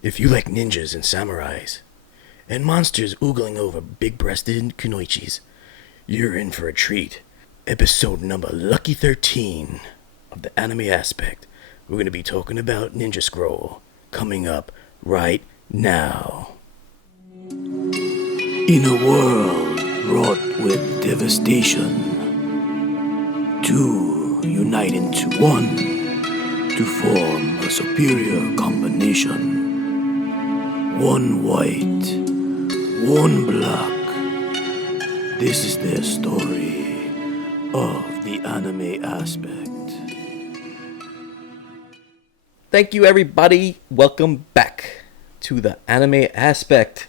If you like ninjas and samurais, and monsters oogling over big-breasted kunoichis, you're in for a treat. Episode number Lucky 13 of the anime aspect. We're going to be talking about Ninja Scroll coming up right now. In a world wrought with devastation, two unite into one to form a superior combination. One white, one black. This is their story of the anime aspect. Thank you, everybody. Welcome back to the anime aspect.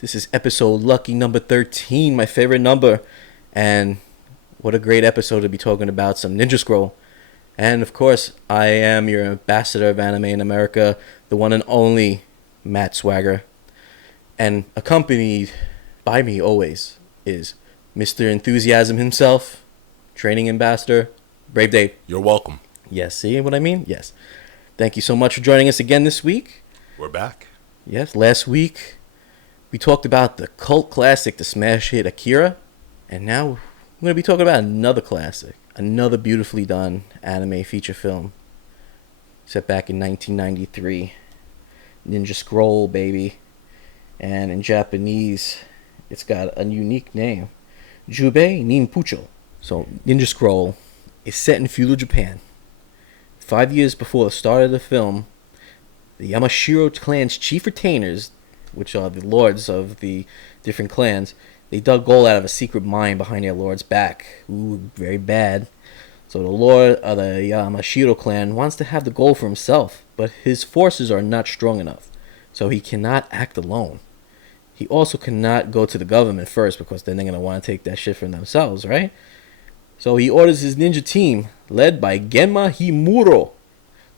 This is episode lucky number 13, my favorite number. And what a great episode to be talking about some Ninja Scroll. And of course, I am your ambassador of anime in America, the one and only Matt Swagger. And accompanied by me always is Mr. Enthusiasm himself, training ambassador, Brave Dave. You're welcome. Yes, see what I mean? Yes. Thank you so much for joining us again this week. We're back. Yes, last week we talked about the cult classic, the smash hit Akira. And now we're going to be talking about another classic, another beautifully done anime feature film set back in 1993. Ninja Scroll, baby. And in Japanese, it's got a unique name. Jūbē Ninpūchō. So, Ninja Scroll is set in feudal Japan. 5 years before the start of the film, the Yamashiro clan's chief retainers, which are the lords of the different clans, they dug gold out of a secret mine behind their lord's back. Ooh, very bad. So the lord of the Yamashiro clan wants to have the gold for himself, but his forces are not strong enough, so he cannot act alone. He also cannot go to the government first, because then they're going to want to take that shit for themselves, right? So he orders his ninja team, led by Genma Himuro,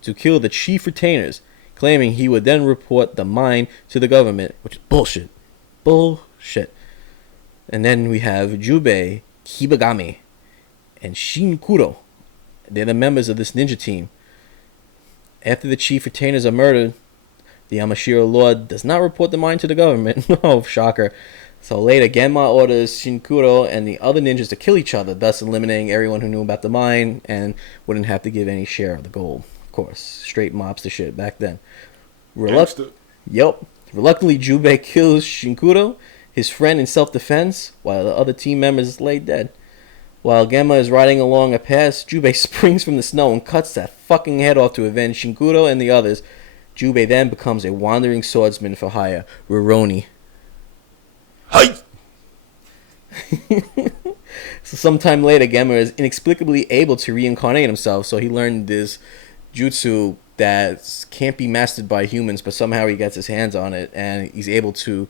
to kill the chief retainers, claiming he would then report the mine to the government, which is bullshit. Bullshit. And then we have Jūbē, Hibagami, and Shinkuro. They're the members of this ninja team. After the chief retainers are murdered, the Yamashiro Lord does not report the mine to the government. Oh, shocker. So later, Genma orders Shinkuro and the other ninjas to kill each other, thus eliminating everyone who knew about the mine and wouldn't have to give any share of the gold. Of course, straight mobster shit back then. Reluctantly, Jūbē kills Shinkuro, his friend, in self-defense, while the other team members lay dead. While Genma is riding along a pass, Jūbē springs from the snow and cuts that fucking head off to avenge Shinkuro and the others. Jūbē then becomes a wandering swordsman for hire, Rurouni. Hi! So sometime later, Genma is inexplicably able to reincarnate himself, so he learned this jutsu that can't be mastered by humans, but somehow he gets his hands on it, and he's able to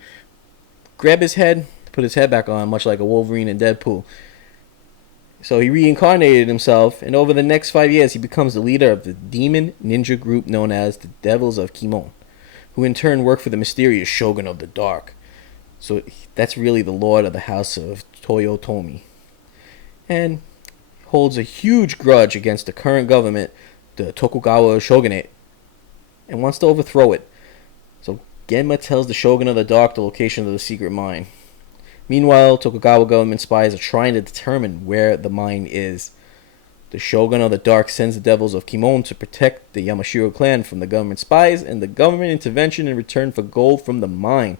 grab his head, put his head back on, much like a Wolverine and Deadpool. So he reincarnated himself, and over the next 5 years, he becomes the leader of the demon ninja group known as the Devils of Kimon, who in turn work for the mysterious Shogun of the Dark. So that's really the lord of the house of Toyotomi. And holds a huge grudge against the current government, the Tokugawa shogunate, and wants to overthrow it. So Genma tells the Shogun of the Dark the location of the secret mine. Meanwhile, Tokugawa government spies are trying to determine where the mine is. The Shogun of the Dark sends the Devils of Kimon to protect the Yamashiro clan from the government spies and the government intervention in return for gold from the mine.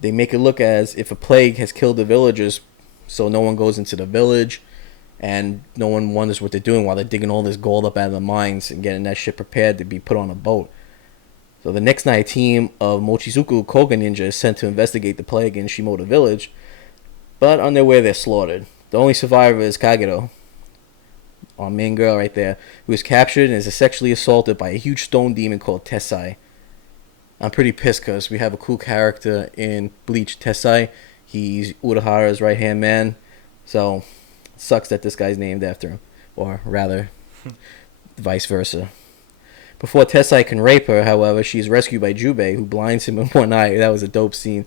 They make it look as if a plague has killed the villagers, so no one goes into the village, and no one wonders what they're doing while they're digging all this gold up out of the mines and getting that shit prepared to be put on a boat. So the next night, a team of Mochizuku Koga ninja is sent to investigate the plague in Shimoda village, but on their way they're slaughtered. The only survivor is Kagero, our main girl right there, who is captured and is sexually assaulted by a huge stone demon called Tessai. I'm pretty pissed because we have a cool character in Bleach, Tessai. He's Urahara's right-hand man, so it sucks that this guy's named after him, or rather, vice versa. Before Tessai can rape her, however, she is rescued by Jūbē, who blinds him in one eye. That was a dope scene.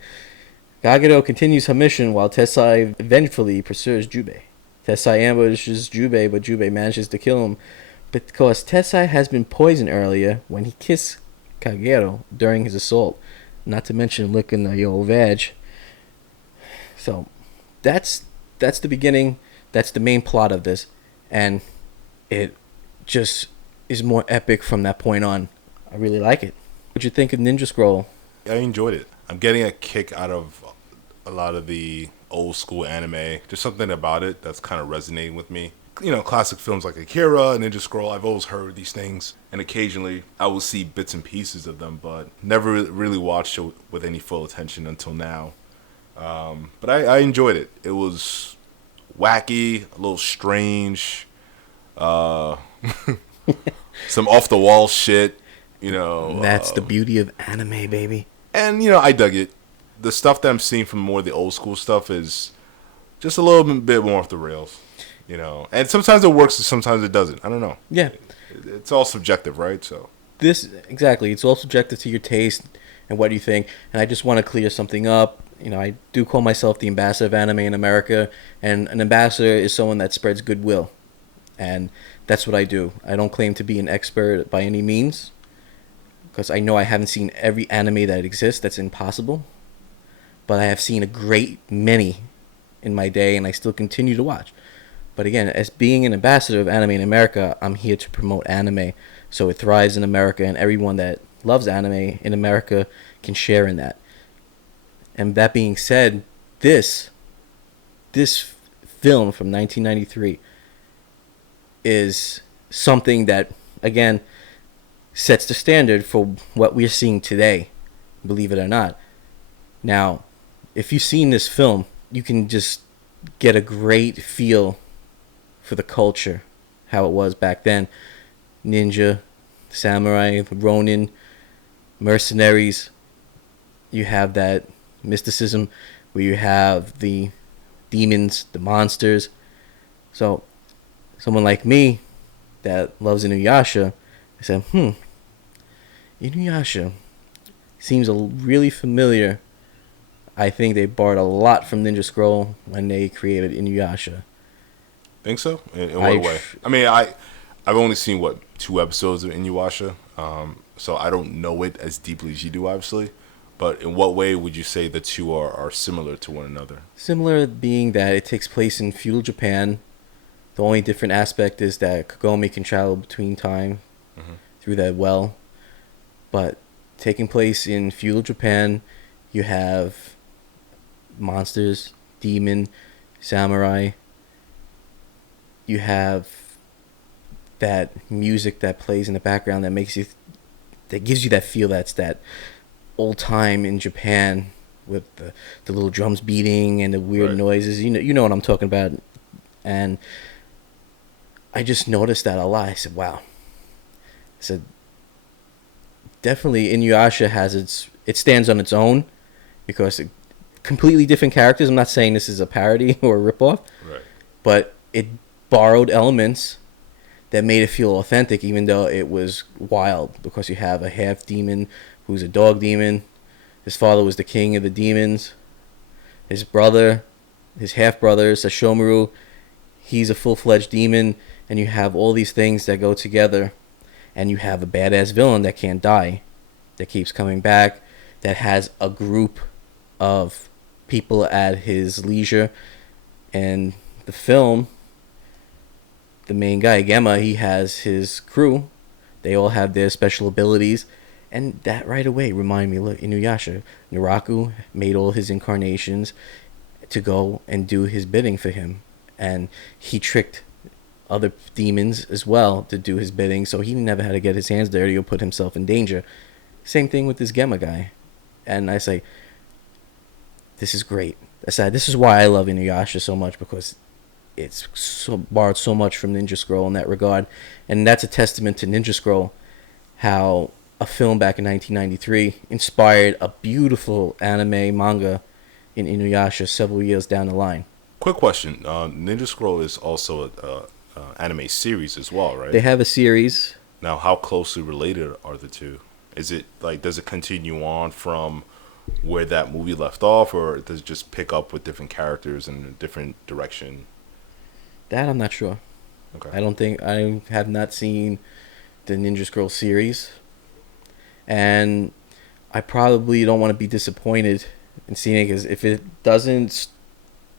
Kagero continues her mission while Tessai vengefully pursues Jūbē. Tessai ambushes Jūbē, but Jūbē manages to kill him because Tessai has been poisoned earlier when he kissed Kagero during his assault. Not to mention licking the old vag. So that's the beginning. That's the main plot of this, and it just is more epic from that point on. I really like it. What'd you think of Ninja Scroll? I enjoyed it. I'm getting a kick out of a lot of the old school anime. There's something about it that's kind of resonating with me. You know, classic films like Akira, Ninja Scroll, I've always heard these things. And occasionally I will see bits and pieces of them, but never really watched it with any full attention until now. But I enjoyed it. It was wacky, a little strange, some off the wall shit, you know. That's the beauty of anime, baby. And, you know, I dug it. The stuff that I'm seeing from more of the old school stuff is just a little bit more off the rails, you know. And sometimes it works and sometimes it doesn't. I don't know. Yeah. It's all subjective, right? So Exactly. It's all subjective to your taste and what you think. And I just want to clear something up. You know, I do call myself the ambassador of anime in America, and an ambassador is someone that spreads goodwill. And that's what I do. I don't claim to be an expert by any means, because I know I haven't seen every anime that exists. That's impossible. But I have seen a great many in my day, and I still continue to watch. But again, as being an ambassador of anime in America, I'm here to promote anime so it thrives in America, and everyone that loves anime in America can share in that. And that being said, this film from 1993 is something that, again, sets the standard for what we're seeing today, believe it or not. Now, if you've seen this film, you can just get a great feel for the culture, how it was back then. Ninja, samurai, ronin, mercenaries. You have that mysticism where you have the demons, the monsters. So someone like me that loves Inuyasha, I said, Inuyasha seems really familiar. I think they borrowed a lot from Ninja Scroll when they created Inuyasha. think so? In what way? I mean, I've only seen, 2 episodes of Inuyasha, so I don't know it as deeply as you do, obviously. But in what way would you say the two are similar to one another? Similar being that it takes place in feudal Japan. The only different aspect is that Kagome can travel between time through that well. But taking place in feudal Japan, you have monsters, demon, samurai. You have that music that plays in the background that gives you that feel that's that old time in Japan with the little drums beating and the weird noises. You know what I'm talking about. And I just noticed that a lot. I said, wow. I said, definitely Inuyasha it stands on its own because completely different characters. I'm not saying this is a parody or a ripoff, but it borrowed elements that made it feel authentic, even though it was wild, because you have a half demon who's a dog demon. His father was the king of the demons. His brother, his half-brother, Sashomaru, he's a full-fledged demon, and you have all these things that go together, and you have a badass villain that can't die, that keeps coming back, that has a group of people at his leisure. And the film, the main guy, Gemma, he has his crew. They all have their special abilities. And that right away reminded me, look, Inuyasha, Naraku made all his incarnations to go and do his bidding for him. And he tricked other demons as well to do his bidding, so he never had to get his hands dirty or put himself in danger. Same thing with this Gemma guy. And I say, this is great. I said, this is why I love Inuyasha so much, because it's borrowed so much from Ninja Scroll in that regard. And that's a testament to Ninja Scroll, how a film back in 1993 inspired a beautiful anime manga in Inuyasha several years down the line. Quick question. Ninja Scroll is also a anime series as well, right? They have a series. Now, how closely related are the two? Is it does it continue on from where that movie left off, or does it just pick up with different characters in a different direction? That I'm not sure. Okay. I have not seen the Ninja Scroll series. and I probably don't want to be disappointed in seeing it, because if it doesn't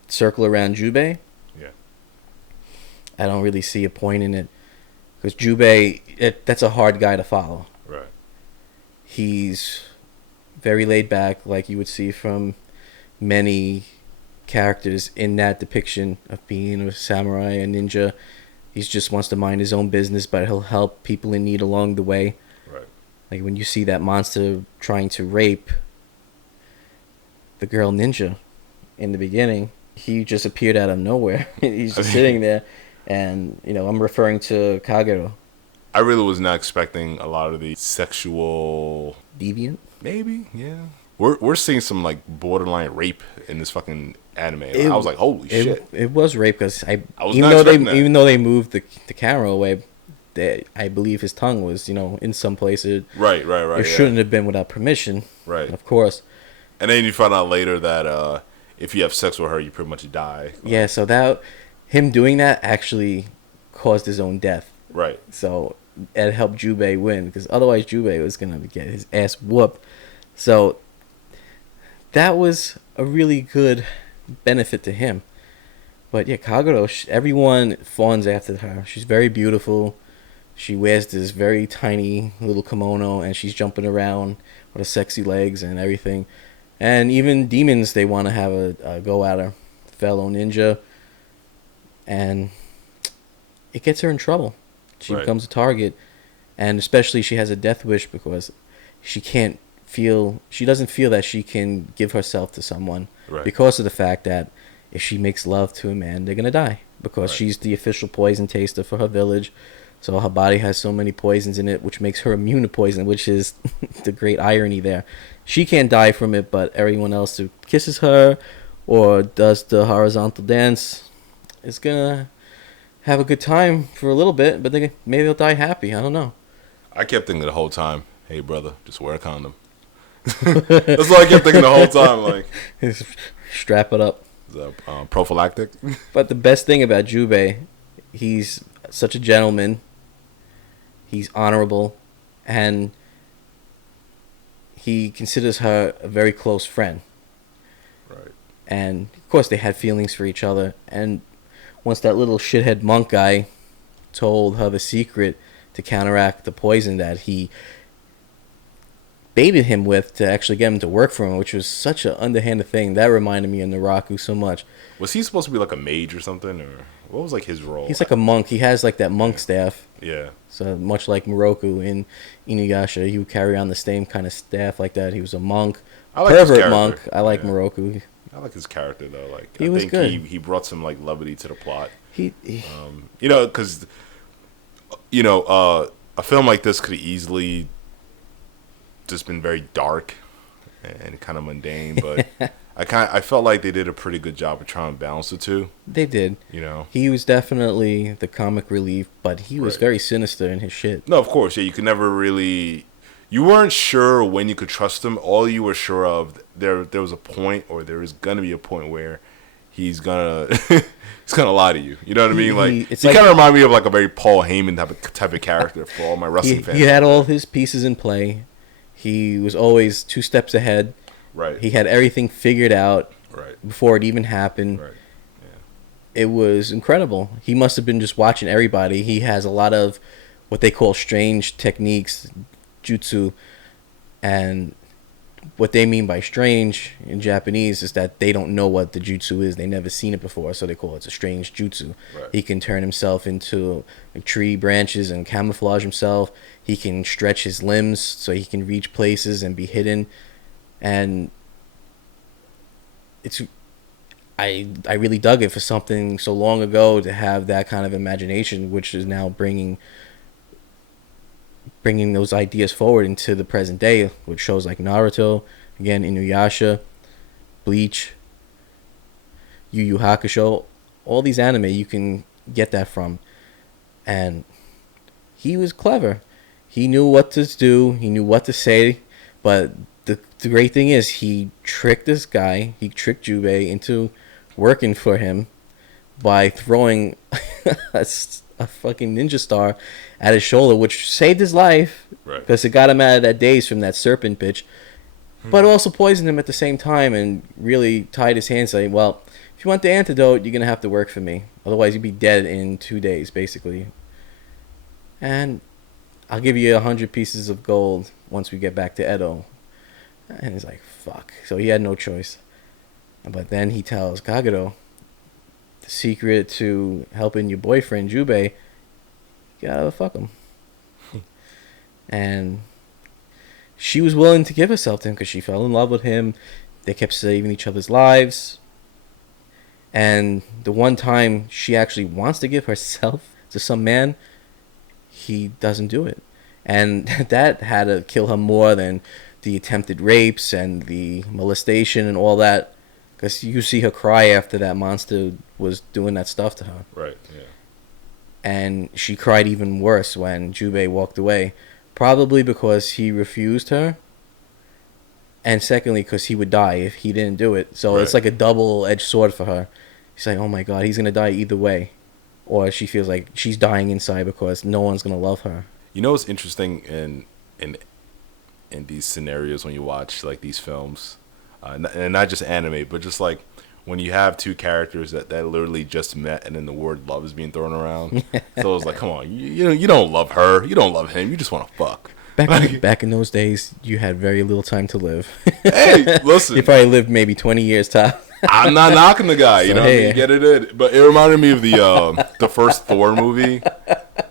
circle around Jūbē, Yeah. I don't really see a point in it, because Jūbē, that's a hard guy to follow. Right. He's very laid back, like you would see from many characters in that depiction of being a samurai, a ninja. He just wants to mind his own business, but he'll help people in need along the way. Right. Like when you see that monster trying to rape the girl ninja in the beginning, he just appeared out of nowhere. He's just sitting there, and I'm referring to Kagero. I really was not expecting a lot of the sexual Deviant? Maybe, yeah. We're seeing some like borderline rape in this fucking anime. I was like, holy shit! It was rape, because even though they moved the camera away, I believe his tongue was in some places. Right. It shouldn't have been without permission. Right. Of course. And then you find out later that if you have sex with her, you pretty much die. Yeah. So that him doing that actually caused his own death. Right. So it helped Jūbē win, because otherwise Jūbē was gonna get his ass whooped. So that was a really good benefit to him. But yeah, Kagero, everyone fawns after her. She's very beautiful. She wears this very tiny little kimono, and she's jumping around with her sexy legs and everything. And even demons, they want to have a go at her. Fellow ninja. And it gets her in trouble. She becomes a target. And especially she has a death wish, because she doesn't feel that she can give herself to someone, because of the fact that if she makes love to a man, they're going to die, because she's the official poison taster for her village. So her body has so many poisons in it, which makes her immune to poison, which is the great irony there. She can't die from it, but everyone else who kisses her or does the horizontal dance is going to have a good time for a little bit, but maybe they'll die happy. I don't know. I kept thinking the whole time, hey, brother, just wear a condom. That's what I kept thinking the whole time. Like, strap it up. Is that prophylactic? But the best thing about Jūbē, he's such a gentleman. He's honorable, and he considers her a very close friend. Right. And of course, they had feelings for each other. And once that little shithead monk guy told her the secret to counteract the poison that he baited him with to actually get him to work for him, which was such an underhanded thing. That reminded me of Naraku so much. Was he supposed to be like a mage or something, or what was like his role? He's like a monk. He has like that monk staff. Yeah. So much like Moroku in Inuyasha, he would carry on the same kind of staff like that. He was a monk, pervert monk. I like Moroku. I like his character though. Like I think good. He brought some like levity to the plot. Because a film like this could easily just been very dark and kind of mundane, but I felt like they did a pretty good job of trying to balance the two. They did. He was definitely the comic relief, but he was very sinister in his shit. No, of course, yeah. You could never really. You weren't sure when you could trust him. All you were sure of, there was a point, or there is gonna be a point where he's gonna lie to you. You know what I mean? Like he kind of remind me of like a very Paul Heyman type of character for all my wrestling fans. He had all his pieces in play. He was always 2 steps ahead. Right. He had everything figured out. Right. Before it even happened. Right. Yeah. It was incredible. He must have been just watching everybody. He has a lot of what they call strange techniques, jutsu, and what they mean by strange in Japanese is that they don't know what the jutsu is. They never seen it before, so they call it a strange jutsu. Right. He can turn himself into tree branches and camouflage himself. He can stretch his limbs so he can reach places and be hidden. And I really dug it for something so long ago to have that kind of imagination, which is now bringing those ideas forward into the present day with shows like Naruto, again, Inuyasha, Bleach, Yu Yu Hakusho, all these anime you can get that from. And he was clever. He knew what to do, he knew what to say, but the great thing is he tricked this guy, he tricked Jūbē into working for him by throwing a fucking ninja star at his shoulder, which saved his life Right. Because it got him out of that daze from that serpent bitch. But also poisoned him at the same time and really tied his hands, saying, well, if you want the antidote, you're going to have to work for me. Otherwise, you'd be dead in 2 days, basically. And I'll give you 100 pieces of gold once we get back to Edo. And he's like, fuck. So he had no choice. But then he tells Kagero, the secret to helping your boyfriend, Jūbē, you gotta fuck him. And she was willing to give herself to him because she fell in love with him. They kept saving each other's lives. And the one time she actually wants to give herself to some man, he doesn't do it. And that had to kill her more than the attempted rapes and the molestation and all that. Because you see her cry after that monster was doing that stuff to her. Right, yeah. And she cried even worse when Jūbē walked away. Probably because he refused her. And secondly, because he would die if he didn't do it. So It's like a double-edged sword for her. She's like, oh my god, he's going to die either way. Or she feels like she's dying inside because no one's going to love her. You know what's interesting in these scenarios when you watch like these films? And not just anime, but just like when you have two characters that literally just met and then the word love is being thrown around. So it's like, come on, you don't love her, you don't love him, you just want to fuck. Back in those days, you had very little time to live. Hey, listen. You probably lived maybe 20 years top. I'm not knocking the guy, you know, hey. I mean, get it in. But it reminded me of the first Thor movie,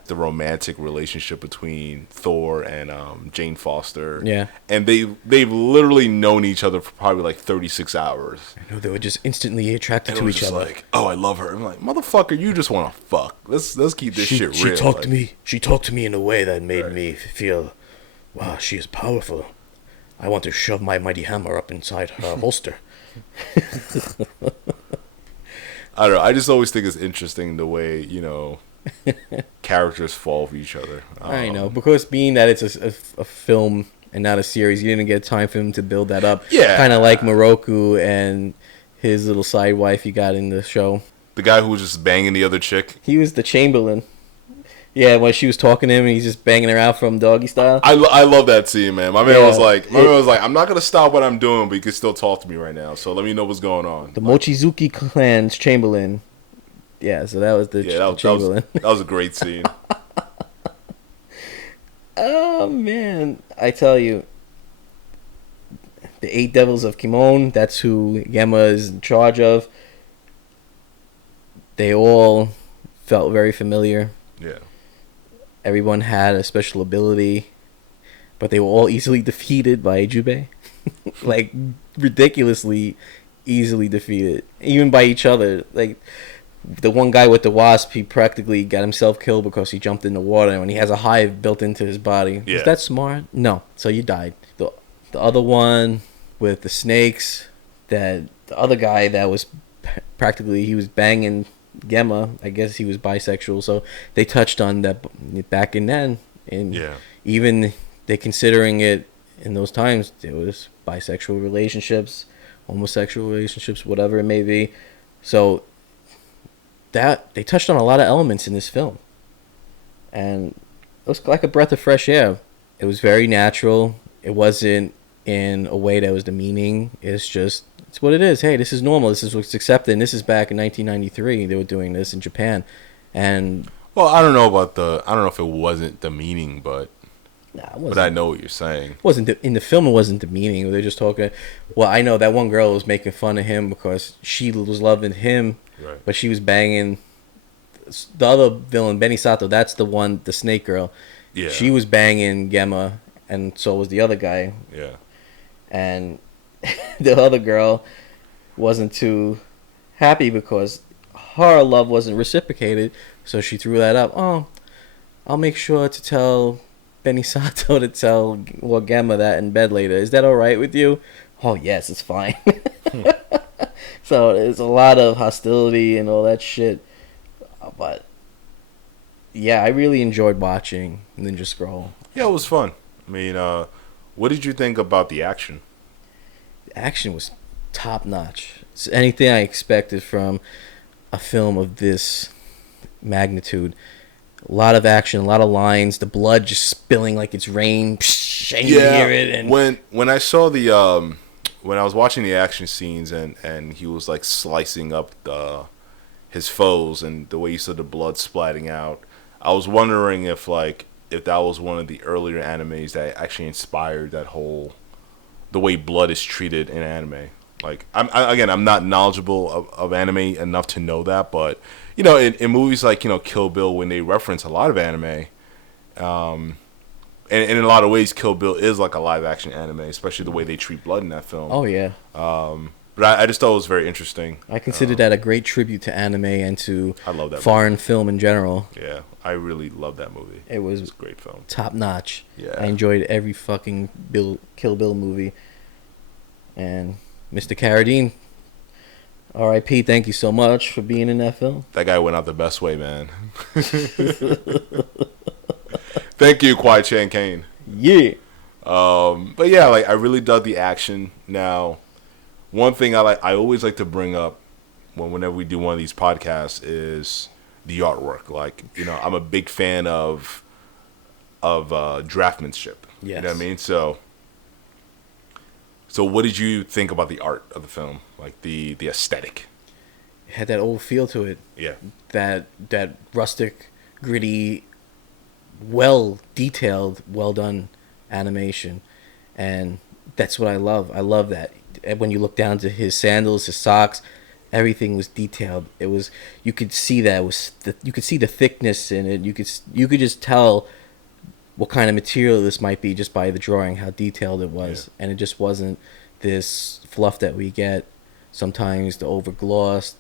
the romantic relationship between Thor and Jane Foster. Yeah. And they've literally known each other for probably like 36 hours. I know, they were just instantly attracted to each other. Like, oh, I love her. I'm like, motherfucker, you just want to fuck. Let's keep this shit real. She talked to me in a way that made me feel, wow, she is powerful. I want to shove my mighty hammer up inside her holster. I don't know. I just always think it's interesting the way, you know, characters fall for each other. I know, because being that it's a film and not a series, you didn't get time for him to build that up. Yeah. Kind of like Moroku and his little side wife he got in the show. The guy who was just banging the other chick. He was the Chamberlain. Yeah, when she was talking to him and he's just banging her out from doggy style. I love that scene, man. My man was like, I'm not gonna stop what I'm doing, but you can still talk to me right now. So let me know what's going on. The Mochizuki clan's Chamberlain. Yeah, so that was the Chamberlain. That was a great scene. Oh man, I tell you, the 8 Devils of Kimon. That's who Gemma is in charge of. They all felt very familiar. Yeah. Everyone had a special ability, but they were all easily defeated by Jūbē. Like, ridiculously easily defeated. Even by each other. Like, the one guy with the wasp, he practically got himself killed because he jumped in the water and he has a hive built into his body. Yeah. Is that smart? No. So you died. The other one with the snakes, the other guy that was practically, he was banging Gemma. I guess he was bisexual, so they touched on that back in then. And even they considering it in those times, there was bisexual relationships, homosexual relationships, whatever it may be. So that they touched on a lot of elements in this film, and it was like a breath of fresh air. It was very natural. It wasn't in a way that was demeaning. It's what it is. Hey, this is normal. This is what's accepted. And this is back in 1993. They were doing this in Japan, and well, I don't know if it wasn't demeaning, but but I know what you're saying. It wasn't in the film. It wasn't demeaning. They're just talking. Well, I know that one girl was making fun of him because she was loving him, right, but she was banging the other villain, Benny Sato. That's the one, the snake girl. Yeah, she was banging Gemma, and so was the other guy. Yeah, and the other girl wasn't too happy because her love wasn't reciprocated, so she threw that up. Oh, I'll make sure to tell Benny Sato to tell Gemma that in bed later. Is that all right with you? Oh, yes, it's fine. So there's a lot of hostility and all that shit. But yeah, I really enjoyed watching Ninja Scroll. Yeah, it was fun. I mean, what did you think about the action? The action was top notch. It's anything I expected from a film of this magnitude. A lot of action, a lot of lines, the blood just spilling like it's rain, and you hear it. And when I saw the when I was watching the action scenes and he was like slicing up his foes and the way you saw the blood splatting out, I was wondering if that was one of the earlier animes that actually inspired that whole the way blood is treated in anime. Like I'm not knowledgeable of anime enough to know that, but you know, in movies like, you know, Kill Bill, when they reference a lot of anime, and in a lot of ways, Kill Bill is like a live action anime, especially the way they treat blood in that film. oh yeah, But I just thought it was very interesting. I consider that a great tribute to anime and to I love that foreign film in general. Yeah, I really love that movie. It was a great film. Top notch. Yeah. I enjoyed every fucking Kill Bill movie. And Mr. Carradine, R.I.P. Thank you so much for being in that film. That guy went out the best way, man. Thank you, Kwai Chan Kane. Yeah. But yeah, like I really dug the action. Now, one thing I always like to bring up whenever we do one of these podcasts is the artwork. Like, you know, I'm a big fan of draftsmanship. Yes. You know what I mean? So what did you think about the art of the film? Like the aesthetic? It had that old feel to it. Yeah. That rustic, gritty, well detailed, well done animation. And that's what I love. I love that. When you look down to his sandals, his socks, everything was detailed. It was, you could see that you could see the thickness in it. You could just tell what kind of material this might be just by the drawing, how detailed it was. Yeah. And it just wasn't this fluff that we get sometimes, the overglossed,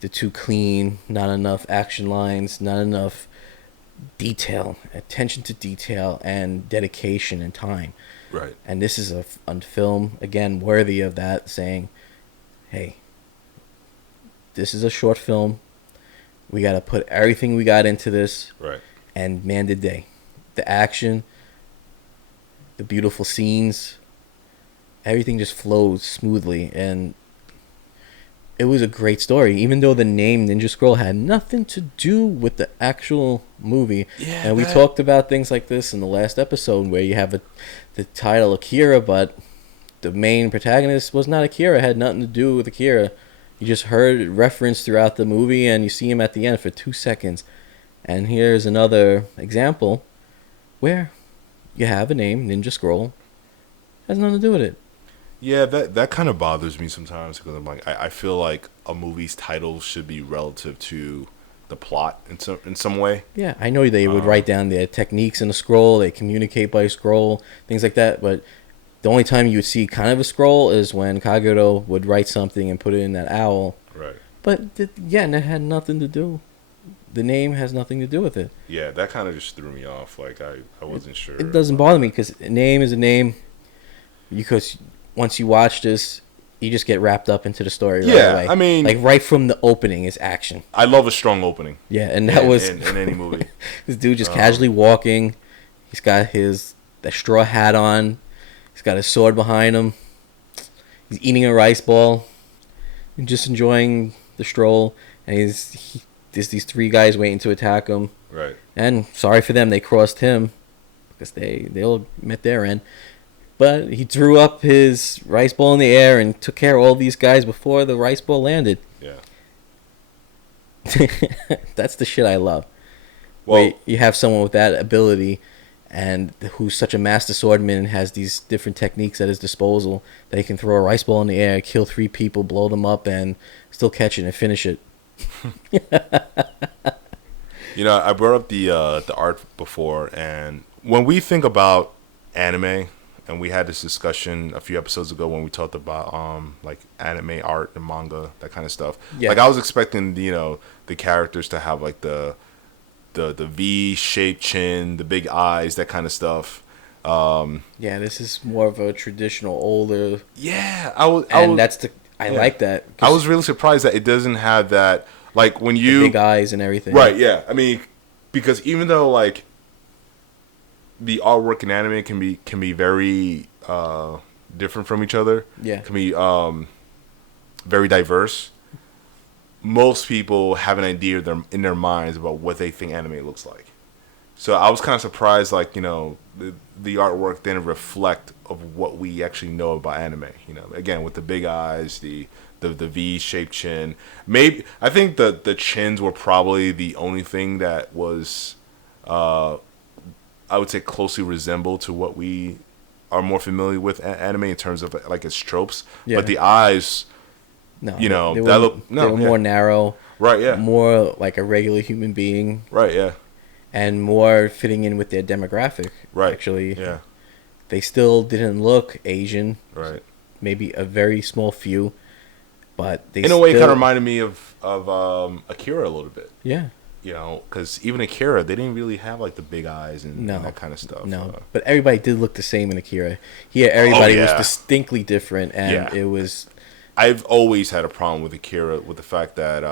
the too clean, not enough action lines, not enough detail, attention to detail, and dedication and time. Right. And this is a film, again, worthy of that, saying, hey, this is a short film. We got to put everything we got into this. Right. And man, did they. The action, the beautiful scenes, everything just flowed smoothly, and it was a great story. Even though the name Ninja Scroll had nothing to do with the actual movie, and we talked about things like this in the last episode, where you have the title Akira, but the main protagonist was not Akira. It had nothing to do with Akira. You just heard it referenced throughout the movie, and you see him at the end for 2 seconds. And here's another example where you have a name, Ninja Scroll, has nothing to do with it. Yeah, that kind of bothers me sometimes, because I'm like, I feel like a movie's title should be relative to the plot in some way. Yeah, I know they would write down their techniques in a scroll, they communicate by scroll, things like that, but the only time you would see kind of a scroll is when Kagero would write something and put it in that owl. Right. But, and it had nothing to do. The name has nothing to do with it. Yeah, that kind of just threw me off. Like, I wasn't sure. It doesn't bother me, because a name is a name. Because once you watch this, you just get wrapped up into the story right away. I mean, like right from the opening is action. I love a strong opening. Yeah, and that was in any movie. This dude just casually walking. He's got that straw hat on. He's got his sword behind him. He's eating a rice ball and just enjoying the stroll. And there's these 3 guys waiting to attack him. Right. And sorry for them, they crossed him because they all met their end. But he threw up his rice ball in the air and took care of all these guys before the rice ball landed. Yeah. That's the shit I love. Well, where you have someone with that ability and who's such a master swordsman and has these different techniques at his disposal that he can throw a rice ball in the air, kill 3 people, blow them up, and still catch it and finish it. You know, I brought up the art before, and when we think about anime, and we had this discussion a few episodes ago when we talked about like anime art and manga, that kind of stuff. Yeah. Like I was expecting, you know, the characters to have like the V-shaped chin, the big eyes, that kind of stuff. Yeah, this is more of a traditional older. Yeah, I like that. I was really surprised that it doesn't have that, like when you the big eyes and everything. Right? Yeah, I mean, because even though like the artwork in anime can be very different from each other. Yeah, can be very diverse. Most people have an idea in their minds about what they think anime looks like. So I was kind of surprised, like, the artwork didn't reflect of what we actually know about anime. Again, with the big eyes, the V-shaped chin. Maybe I think the chins were probably the only thing that was, I would say, closely resembled to what we are more familiar with anime in terms of like its tropes. Yeah. But the eyes, No, they were more narrow. Right, yeah. More like a regular human being. Right, yeah. And more fitting in with their demographic. Right. Actually. Yeah. They still didn't look Asian. Right. Maybe a very small few, but they in a way, it kind of reminded me of Akira a little bit. Yeah. Because even Akira, they didn't really have like the big eyes and that kind of stuff. No, but everybody did look the same in Akira. Here, everybody was distinctly different, and it was. I've always had a problem with Akira with the fact that,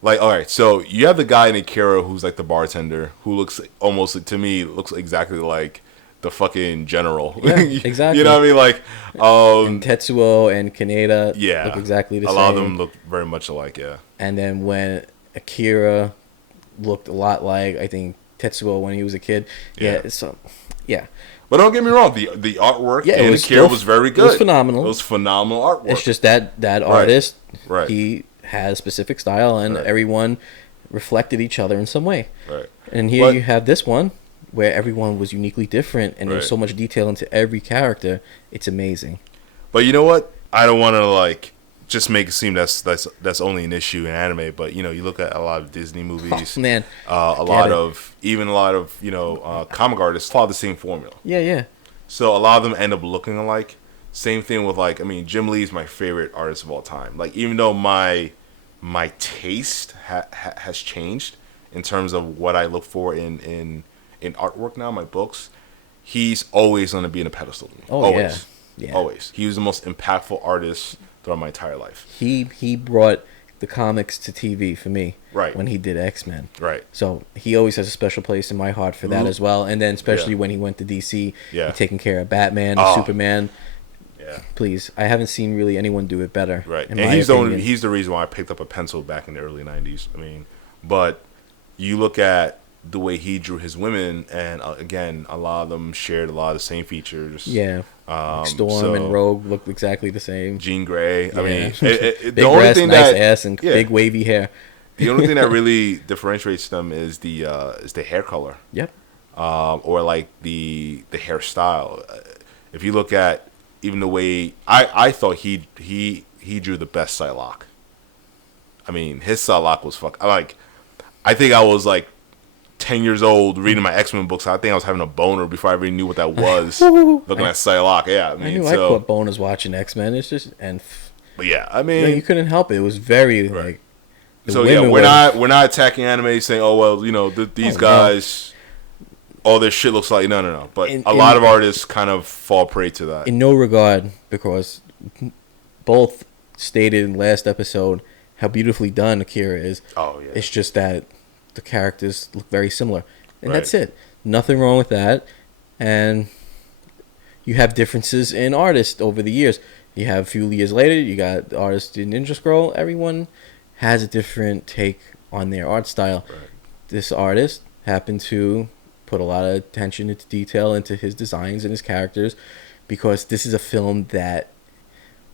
like, all right, so you have the guy in Akira who's like the bartender who looks almost, to me, looks exactly like the fucking general. Yeah, exactly. You know what I mean? Like, and Tetsuo and Kaneda look exactly the same. A lot of them look very much alike, yeah. And then when Akira looked a lot like, I think, Tetsuo when he was a kid. Yeah. But don't get me wrong, the artwork in Akira was very good. It was phenomenal. It was phenomenal artwork. It's just that artist, right. He has a specific style, and everyone reflected each other in some way. Right. And here you have this one where everyone was uniquely different, and there's so much detail into every character. It's amazing. But you know what? I don't want to like just make it seem that's only an issue in anime, but you look at a lot of Disney movies. Oh, man, a lot of comic artists follow the same formula. Yeah. So a lot of them end up looking alike. Same thing with Jim Lee is my favorite artist of all time. Like, even though my taste has changed in terms of what I look for in artwork now, my books, he's always going to be in a pedestal to me. Oh, always. Yeah. Always. He was the most impactful artist throughout my entire life. He brought the comics to TV for me. Right. When he did X-Men. Right. So he always has a special place in my heart for that as well. And then especially when he went to DC, taking care of Batman, Superman. Yeah. Please, I haven't seen really anyone do it better. Right. And he's the reason why I picked up a pencil back in the early 90s. I mean, but you look at the way he drew his women, and again, a lot of them shared a lot of the same features. Yeah. Storm and Rogue looked exactly the same. Jean Grey. Yeah. I mean, big the only breast, thing nice ass, and big wavy hair. The only thing that really differentiates them is the hair color. Yep. Or like the hairstyle. If you look at even the way I thought he drew the best Psylocke. I mean, his Psylocke was I think I was like 10 years old reading my X-Men books. I think I was having a boner before I really knew what that was. Looking at Psylocke, yeah. I knew I caught boners watching X-Men. It's just but yeah, I mean, you couldn't help it. It was very like. So yeah, we're not attacking anime saying, oh well, these guys, all their shit looks like no. But a lot of artists kind of fall prey to that. In no regard, because both stated in last episode how beautifully done Akira is. Oh yeah. It's just that the characters look very similar, and that's it. Nothing wrong with that. And you have differences in artists over the years. You have a few years later, you got artists in Ninja Scroll. Everyone has a different take on their art style. Right. This artist happened to put a lot of attention into detail into his designs and his characters, because this is a film that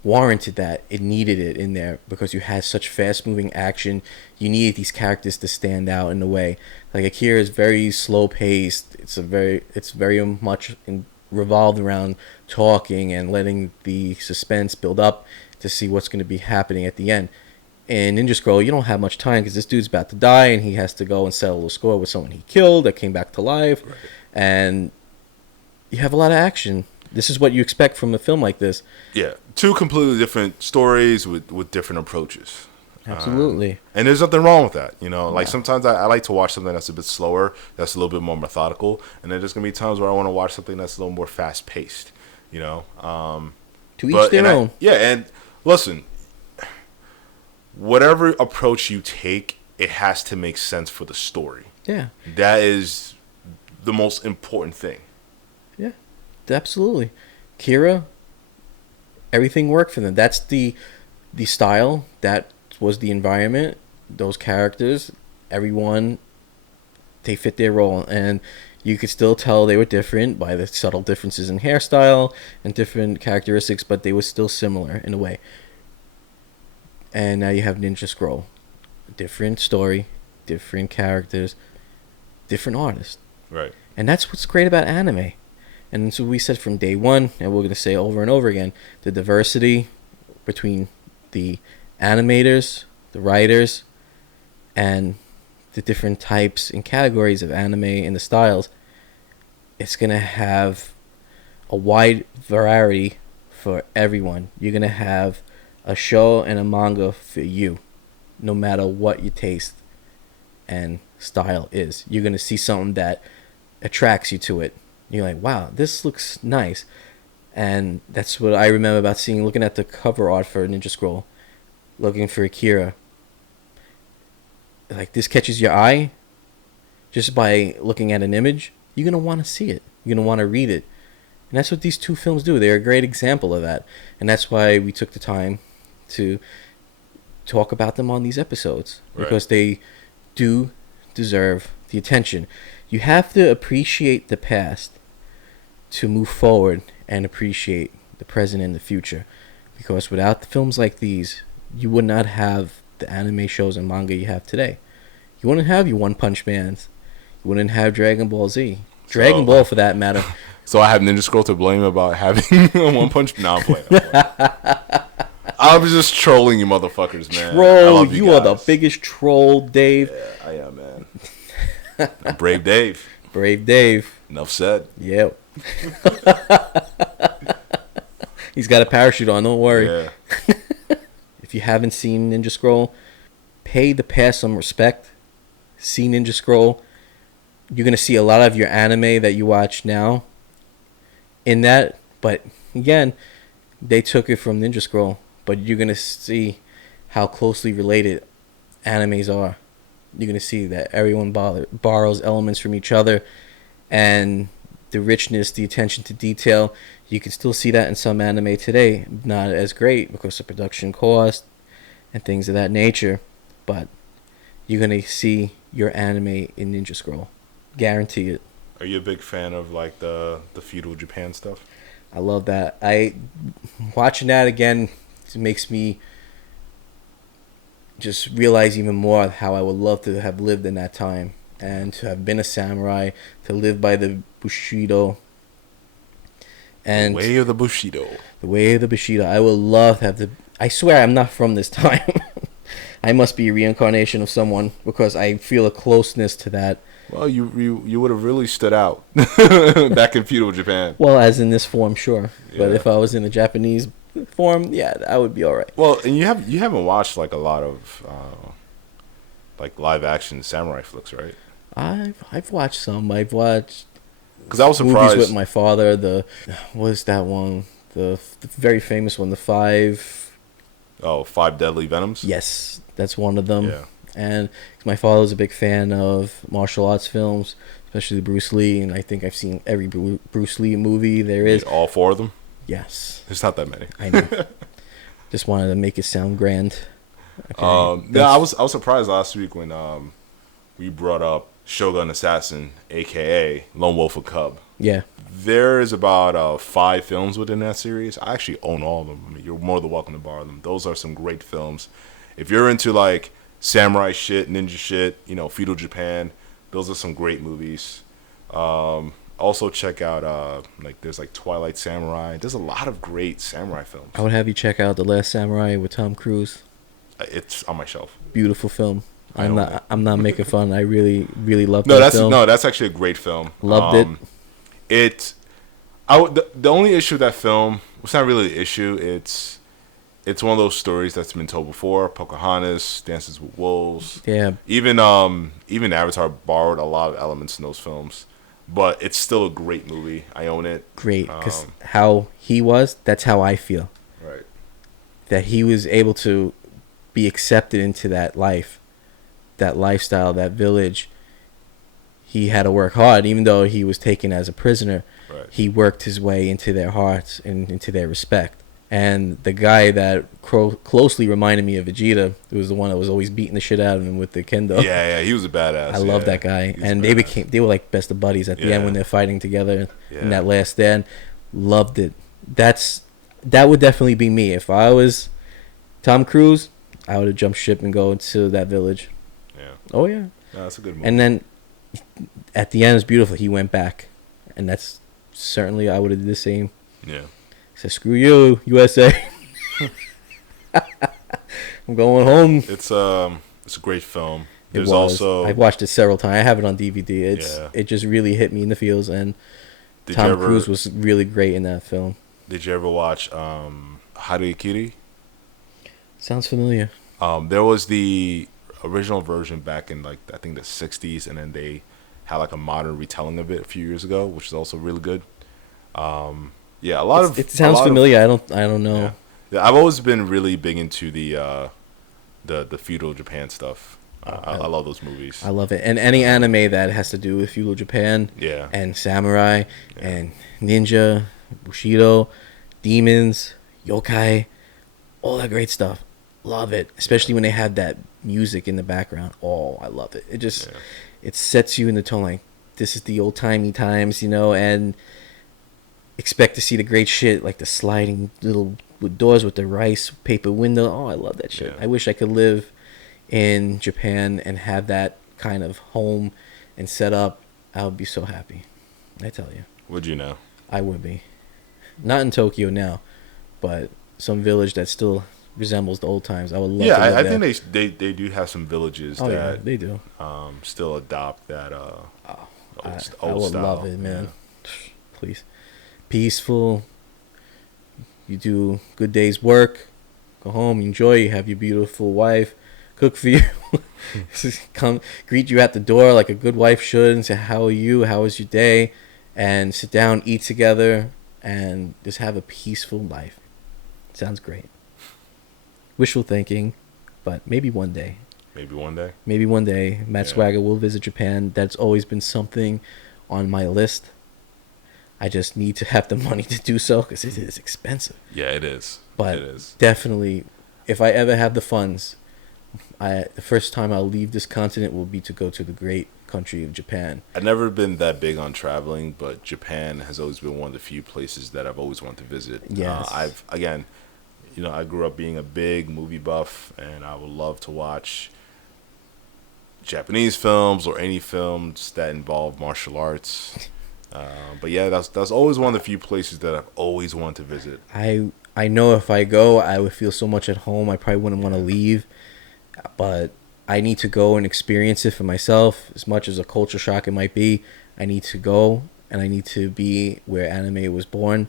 warranted that. It needed it in there because you had such fast moving action. You needed these characters to stand out in a way. Like Akira is very slow paced. It's very much revolved around talking and letting the suspense build up to see what's going to be happening at the end. In Ninja Scroll, you don't have much time because this dude's about to die and he has to go and settle a score with someone he killed that came back to life. Right. And you have a lot of action. This is what you expect from a film like this. Yeah, two completely different stories with different approaches. Absolutely. And there's nothing wrong with that. Like sometimes I like to watch something that's a bit slower, that's a little bit more methodical. And then there's going to be times where I want to watch something that's a little more fast paced, To each their own. And listen, whatever approach you take, it has to make sense for the story. Yeah. That is the most important thing. Yeah, absolutely. Kira, everything worked for them. That's the style. That was the environment. Those characters. Everyone they fit their role, and you could still tell they were different by the subtle differences in hairstyle and different characteristics, but they were still similar in a way. And now you have Ninja Scroll. Different story, different characters, different artists. Right. And that's what's great about anime. And so we said from day one, and we're going to say over and over again, the diversity between the animators, the writers, and the different types and categories of anime and the styles, it's going to have a wide variety for everyone. You're going to have a show and a manga for you, no matter what your taste and style is. You're going to see something that attracts you to it. You're like, wow, this looks nice. And that's what I remember about looking at the cover art for Ninja Scroll, looking for Akira. Like, this catches your eye just by looking at an image. You're going to want to see it. You're going to want to read it. And that's what these two films do. They're a great example of that. And that's why we took the time to talk about them on these episodes. Right. Because they do deserve the attention. You have to appreciate the past to move forward and appreciate the present and the future. Because without the films like these, you would not have the anime shows and manga you have today. You wouldn't have your One Punch Mans. You wouldn't have Dragon Ball Z. Dragon Ball, for that matter. So I have Ninja Scroll to blame about having One Punch. No, I'm playing. I was just trolling you, motherfuckers, man. Troll, you are the biggest troll, Dave. Yeah, I am, man. Brave Dave. Brave Dave. Enough said. Yep. He's got a parachute on. Don't worry. Yeah. If you haven't seen Ninja Scroll, pay the past some respect. See Ninja Scroll. You're going to see a lot of your anime that you watch now in that. But again, they took it from Ninja Scroll. But you're going to see how closely related animes are. You're going to see that everyone borrows elements from each other. And the richness, the attention to detail, you can still see that in some anime today. Not as great because of production cost and things of that nature. But you're going to see your anime in Ninja Scroll. Guarantee it. Are you a big fan of like the feudal Japan stuff? I love that. Watching that again, it makes me just realize even more how I would love to have lived in that time and to have been a samurai, to live by the Bushido. And the way of the Bushido. The way of the Bushido. I would love to have I swear I'm not from this time. I must be a reincarnation of someone because I feel a closeness to that. Well, you would have really stood out back in feudal Japan. Well, as in this form, sure. Yeah. But if I was in the Japanese form, yeah, I would be all right. Well, and you haven't watched like a lot of like live action samurai flicks, right? I've watched some. I've watched because I was surprised movies with my father. What is that one? The very famous one, the Five Deadly Venoms. Yes, that's one of them. Yeah. And my father was a big fan of martial arts films, especially Bruce Lee, and I think I've seen every Bruce Lee movie there is. All 4 of them? Yes. There's not that many. I know. Just wanted to make it sound grand. Okay. Yeah, I was surprised last week when we brought up Shogun Assassin, aka Lone Wolf of Cub. Yeah. There is about 5 films within that series. I actually own all of them. I mean, you're more than welcome to borrow them. Those are some great films. If you're into like samurai shit, ninja shit, feudal Japan, those are some great movies. Also check out there's like Twilight Samurai. There's a lot of great samurai films. I would have you check out The Last Samurai with Tom Cruise. It's on my shelf. Beautiful film. I'm not making fun. I really loved that film. No, that's actually a great film. Loved it. The only issue with that film, it's not really the issue. It's one of those stories that's been told before. Pocahontas, Dances with Wolves. Yeah. Even Avatar borrowed a lot of elements in those films, but it's still a great movie. I own it. Great, because how he was, that's how I feel. Right. That he was able to be accepted into that life, that lifestyle, that village. He had to work hard, even though he was taken as a prisoner. Right. He worked his way into their hearts and into their respect. And the guy that closely reminded me of Vegeta, who was the one that was always beating the shit out of him with the kendo. Yeah, he was a badass. I love that guy. And they were like best of buddies at the end when they're fighting together in that last stand. Loved it. That would definitely be me. If I was Tom Cruise, I would have jumped ship and go to that village. Yeah. Oh yeah. No, that's a good movie. And then at the end, it's beautiful. He went back, and that's certainly I would have did the same. Yeah. He said, "Screw you, USA. I'm going home." It's a great film. There's also I've watched it several times. I have it on DVD. It just really hit me in the feels, and Tom Cruise was really great in that film. Did you ever watch Harikiri? Sounds familiar. There was the original version back in like I think the 60s, and then they had like a modern retelling of it a few years ago, which is also really good. Yeah, it sounds familiar. I don't know. Yeah, I've always been really big into the feudal Japan stuff. I love those movies. I love it, and any anime that has to do with feudal Japan, and samurai, and ninja, bushido, demons, yokai, all that great stuff. Love it, especially when they have that music in the background. Oh, I love it. It just it sets you in the tone like this is the old timey times, and expect to see the great shit like the sliding little doors with the rice paper window. Oh, I love that shit. I wish I could live in Japan and have that kind of home and set up. I would be so happy. I tell you. Would you know? I would be. Not in Tokyo now, but some village that still resembles the old times. I would love to live there. I think they do have some villages that they do. Still adopt that old I style. would love it, man. Please. Peaceful. You do good day's work. Go home, enjoy. You have your beautiful wife cook for you. Come greet you at the door like a good wife should and say, "How are you? How was your day?" And sit down, eat together, and just have a peaceful life. Sounds great. Wishful thinking, but maybe one day. Maybe one day. Maybe one day, Matt Swagger will visit Japan. That's always been something on my list. I just need to have the money to do so because it is expensive. Yeah, it is. But it is. Definitely, if I ever have the funds, the first time I'll leave this continent will be to go to the great country of Japan. I've never been that big on traveling, but Japan has always been one of the few places that I've always wanted to visit. Yes. I grew up being a big movie buff, and I would love to watch Japanese films or any films that involve martial arts. But yeah, that's always one of the few places that I've always wanted to visit. I know if I go, I would feel so much at home. I probably wouldn't want to leave, but I need to go and experience it for myself. As much as a culture shock it might be, I need to go, and I need to be where anime was born,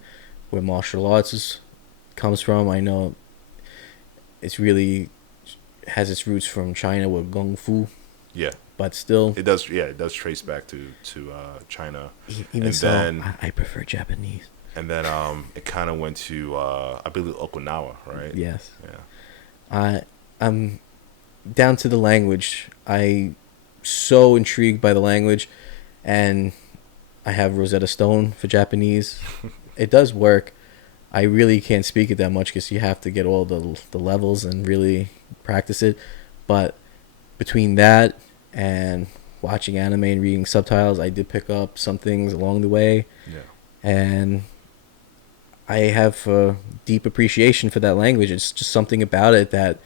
where martial arts comes from. I know it's really has its roots from China with Kung Fu. Yeah. But still, it does. Yeah, it does trace back to China. Even and so, then, I prefer Japanese. And then it kind of went to I believe Okinawa, right? Yes. Yeah. I'm down to the language. I'm so intrigued by the language, and I have Rosetta Stone for Japanese. It does work. I really can't speak it that much because you have to get all the levels and really practice it. But between that and watching anime and reading subtitles, I did pick up some things along the way. Yeah. And I have a deep appreciation for that language. It's just something about it that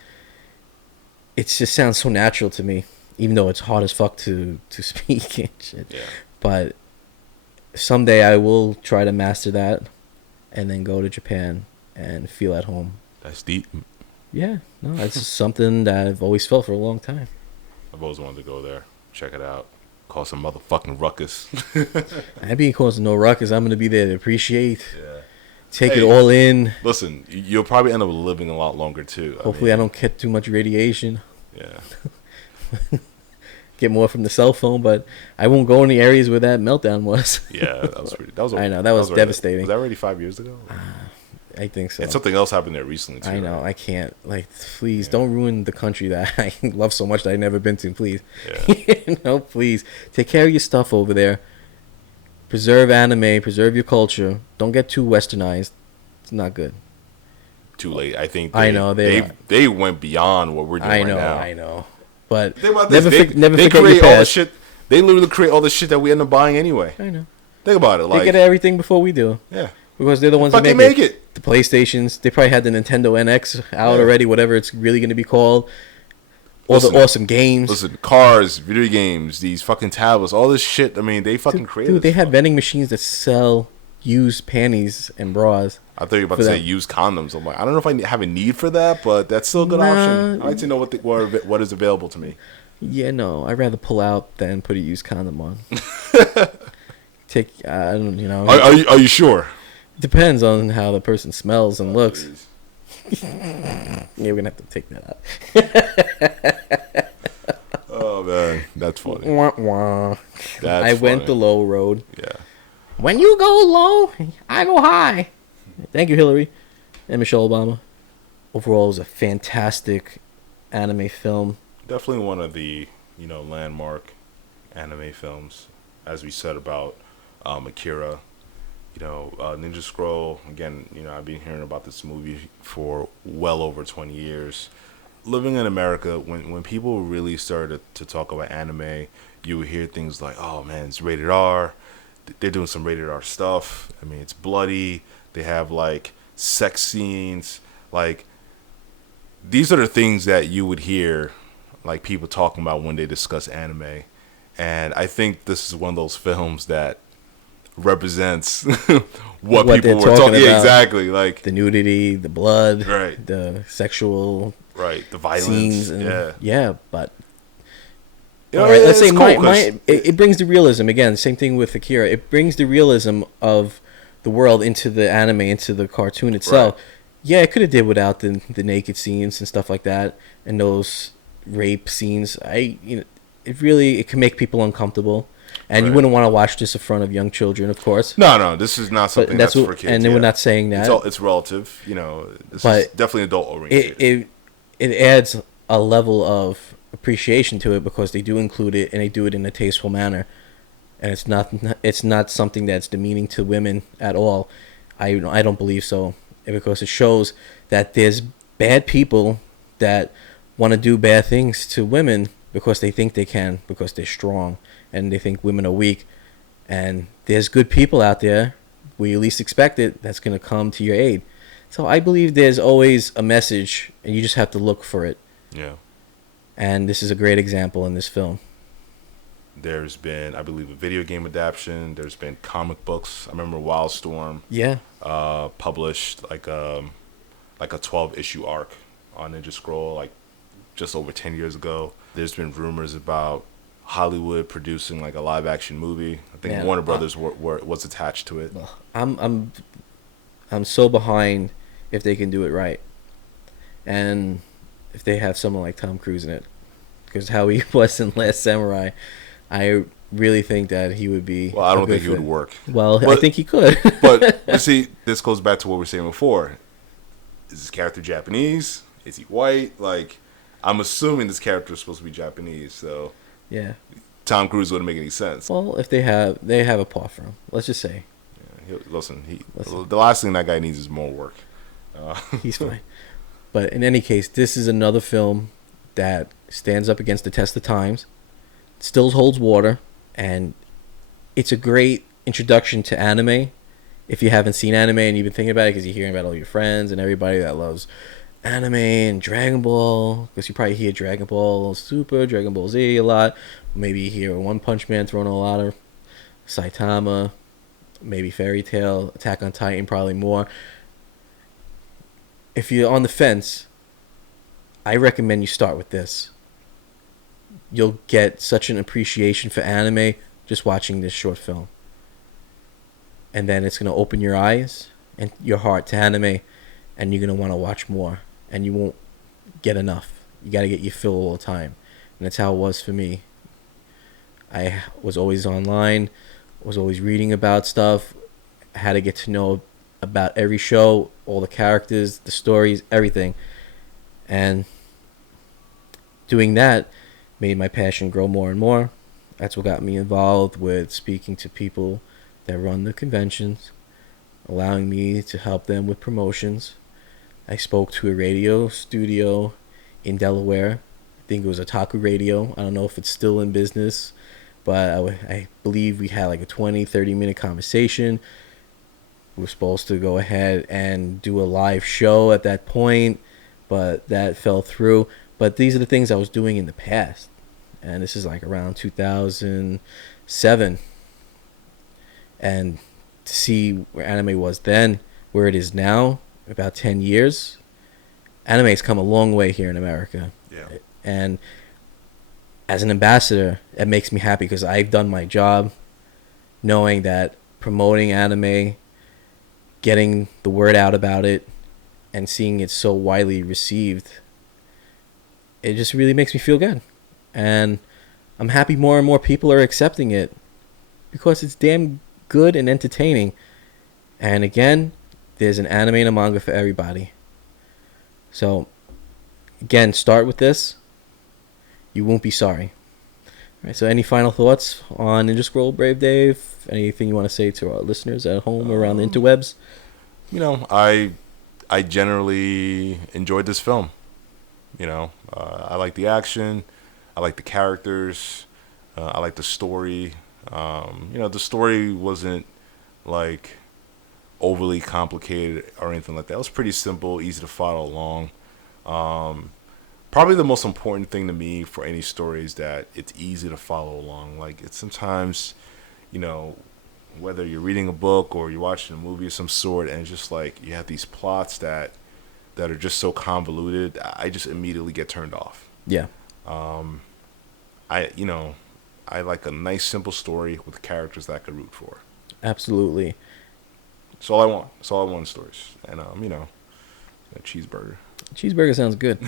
it just sounds so natural to me, even though it's hard as fuck to speak and shit. Yeah. But someday I will try to master that and then go to Japan and feel at home. That's deep. Yeah. No, it's something that I've always felt for a long time. I've always wanted to go there, check it out, cause some motherfucking ruckus. I ain't causing no ruckus. I'm gonna be there to appreciate, take it all in. Listen, you'll probably end up living a lot longer too. Hopefully, I don't get too much radiation. Yeah. Get more from the cell phone, but I won't go in the areas where that meltdown was. Yeah, that was pretty. I know that was devastating. Was that already 5 years ago? I think so. And something else happened there recently too. I know. Right? I can't. Please don't ruin the country that I love so much that I've never been to. Please. Yeah. No, please take care of your stuff over there. Preserve anime. Preserve your culture. Don't get too westernized. It's not good. too late. I think I know they went beyond what we're doing now. I know. But Think about never this. never They forget create your all the past. shit. They literally create all the shit that we end up buying anyway. I know. Think about it. They Like, get everything before we do. yeah, Because they're the ones that fucking make make it. it. The PlayStations, they probably had the Nintendo NX out Yeah. already, whatever it's really going to be called. All Listen, the awesome games. Listen, cars, video games, these fucking tablets, all this shit. I mean, they fucking created. Dude, they this have stuff. vending machines that sell used panties and bras. I thought you were about for to say them. used condoms. I'm like, I don't know if I have a need for that, but that's still a good option. I like to know what is available to me. Yeah, no, I'd rather pull out than put a used condom on. I don't, you know. Are you sure? Depends on how the person smells and looks. Jeez. Yeah, we're gonna have to take that out. Oh man, that's funny. Wah, wah. That's I went funny. the low road. Yeah. When you go low, I go high. Thank you, Hillary and Michelle Obama. Overall, it was a fantastic anime film. Definitely one of the, landmark anime films, as we said about Akira. Ninja Scroll, again, I've been hearing about this movie for well over 20 years. Living in America, when people really started to talk about anime, you would hear things like, oh man, it's rated R. They're doing some rated R stuff. I mean, it's bloody. They have like sex scenes. Like, these are the things that you would hear like people talking about when they discuss anime. And I think this is one of those films that represents what people were talking about. Yeah, exactly. Like the nudity, the blood, right, the sexual, right, the violence. Scenes and, yeah, but all right, let's say cool, it brings the realism again. Same thing with Akira. It brings the realism of the world into the anime, into the cartoon itself. Right. Yeah, it could have did without the naked scenes and stuff like that, and those rape scenes. It can make people uncomfortable, and you wouldn't want to watch this in front of young children, of course. No, this is not something that's for kids. And then we're not saying that. It's relative, This is definitely adult oriented. It adds a level of appreciation to it because they do include it and they do it in a tasteful manner, and it's not something that's demeaning to women at all. I don't believe so, because it shows that there's bad people that want to do bad things to women because they think they can, because they're strong and they think women are weak. And there's good people out there, where you least expect it, that's going to come to your aid. So I believe there's always a message, and you just have to look for it. Yeah. And this is a great example in this film. There's been, I believe, a video game adaptation. There's been comic books. I remember Wildstorm. Yeah. Published like a 12-issue arc on Ninja Scroll, like just over 10 years ago. There's been rumors about Hollywood producing like a live-action movie. I think Warner Brothers was attached to it. I'm so behind if they can do it right, and if they have someone like Tom Cruise in it, because how he was in Last Samurai, I really think that he would be. Well, I don't think he would work. Well, I think he could. But you see, this goes back to what we were saying before. Is this character Japanese? Is he white? Like, I'm assuming this character is supposed to be Japanese, so yeah, Tom Cruise wouldn't make any sense. Well, if they have a part for him, let's just say. Yeah, the last thing that guy needs is more work. He's fine. But in any case, this is another film that stands up against the test of times, still holds water, and it's a great introduction to anime. If you haven't seen anime and you've been thinking about it because you're hearing about all your friends and everybody that loves anime and Dragon Ball, because you probably hear Dragon Ball Super, Dragon Ball Z a lot. Maybe you hear One Punch Man thrown a lot, of Saitama, maybe Fairy Tail, Attack on Titan, probably more. If you're on the fence, I recommend you start with this. You'll get such an appreciation for anime just watching this short film. And then it's going to open your eyes and your heart to anime, and you're going to want to watch more, and you won't get enough. You got to get your fill all the time. And that's how it was for me. I was always online, was always reading about stuff, had to get to know about every show, all the characters, the stories, everything. And doing that made my passion grow more and more. That's what got me involved with speaking to people that run the conventions, allowing me to help them with promotions. I spoke to a radio studio in Delaware. I think it was Otaku Radio. I don't know if it's still in business, but I believe we had like a 20-30 minute conversation. We were supposed to go ahead and do a live show at that point, but that fell through. But these are the things I was doing in the past, and this is like around 2007. And to see where anime was then, where it is now, about 10 years, anime's come a long way here in America. Yeah. And as an ambassador, it makes me happy because I've done my job knowing that promoting anime, getting the word out about it, and seeing it so widely received, it just really makes me feel good. And I'm happy more and more people are accepting it because it's damn good and entertaining. And again, there's an anime and a manga for everybody. So, again, start with this. You won't be sorry. All right, so any final thoughts on Ninja Scroll, Brave Dave? Anything you want to say to our listeners at home around the interwebs? You know, I generally enjoyed this film. You know, I like the action. I like the characters. I like the story. You know, the story wasn't like overly complicated or anything like that. It was pretty simple, easy to follow along. Probably the most important thing to me for any story is that it's easy to follow along. Like, it's sometimes, you know, whether you're reading a book or you're watching a movie of some sort, and it's just like you have these plots that are just so convoluted, I just immediately get turned off. Yeah. I like a nice simple story with characters that I could root for. Absolutely. That's all I want. That's all I want in stories. And you know, a cheeseburger. Cheeseburger sounds good.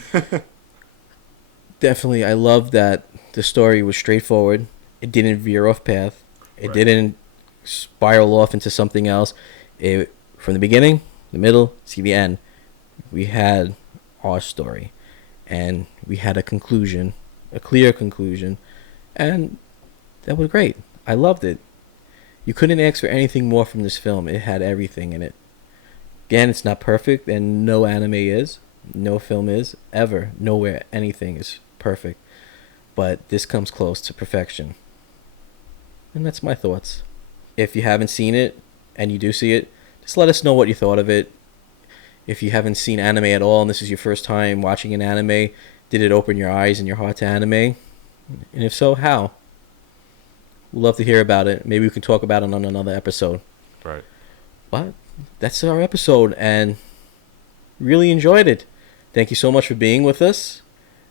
Definitely, I love that the story was straightforward. It didn't veer off path. It didn't spiral off into something else. It, from the beginning, the middle, to the end, we had our story. And we had a conclusion, a clear conclusion. And that was great. I loved it. You couldn't ask for anything more from this film. It had everything in it. Again, it's not perfect, and no anime is. No film is. Ever. Nowhere anything is perfect. But this comes close to perfection. And that's my thoughts. If you haven't seen it, and you do see it, just let us know what you thought of it. If you haven't seen anime at all, and this is your first time watching an anime, did it open your eyes and your heart to anime? And if so, how? We'd love to hear about it. Maybe we can talk about it on another episode. Right. But that's our episode, and really enjoyed it. Thank you so much for being with us.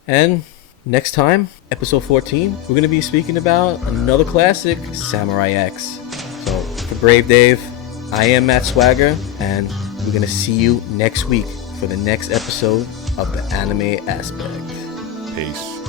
And next time, episode 14, we're going to be speaking about another classic, Samurai X. So, for Brave Dave, I am Matt Swagger, and we're going to see you next week for the next episode of The Anime Aspect. Peace.